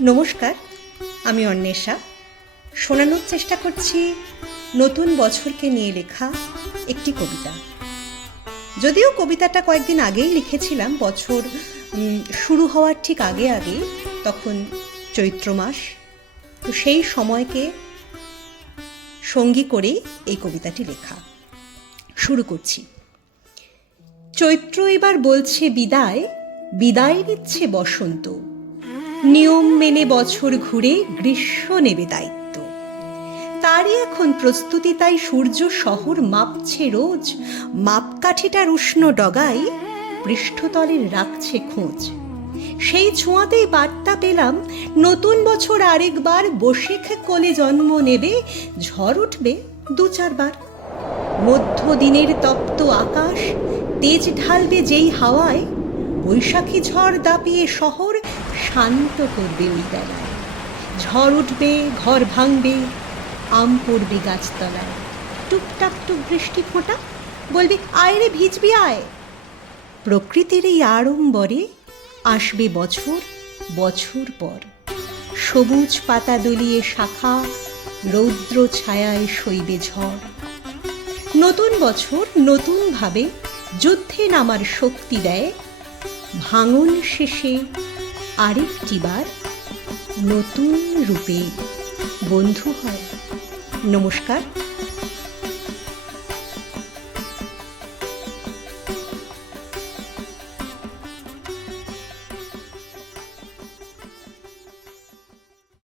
নমস্কার, আমি অন্বেষা। শোনানোর চেষ্টা করছি নতুন বছরকে নিয়ে লেখা একটি কবিতা। যদিও কবিতাটা কয়েকদিন আগেই লিখেছিলাম, বছর শুরু হওয়ার ঠিক আগে আগে, তখন চৈত্র মাস। তো সেই সময়কে সঙ্গী করেই এই কবিতাটি লেখা। শুরু করছি। চৈত্র এবার বলছে বিদায়, বিদায় নিচ্ছে বসন্ত। নিয়ম মেনে বছর ঘুরে গ্রীষ্ম নেবে দায়িত্ব। তারই এখন প্রস্তুতি, তাই সূর্য শহর মাপছে রোজ। মাপকাঠিটার উষ্ণ ডগায় পৃষ্ঠতলের রাখছে খোঁজ। সেই ছোঁয়াতেই বার্তা পেলাম, নতুন বছর আরেকবার বসেখ কোলে জন্ম নেবে। ঝড় উঠবে দু চারবার। মধ্যদিনের তপ্ত আকাশ তেজ ঢালবে যেই হাওয়ায়। বৈশাখী ঝড় দাপিয়ে শহর শান্ত করবে ওই বেলায়। ঝড় উঠবে, ঘর ভাঙবে, আম পড়বে গাছতলায়। টুকটাক টুক বৃষ্টি ফোঁটা, বলবে আয় রে ভিজবি আয়। প্রকৃতির এই আড়ম্বরে আসবে বছর বছর পর। সবুজ পাতা দলিয়ে শাখা রৌদ্র ছায়ায় সইবে ঝড়। নতুন বছর নতুনভাবে যুদ্ধে নামার শক্তি দেয়। ভাঙন শেষে আরেকটিবার নতুন রূপে বন্ধু হয়। নমস্কার।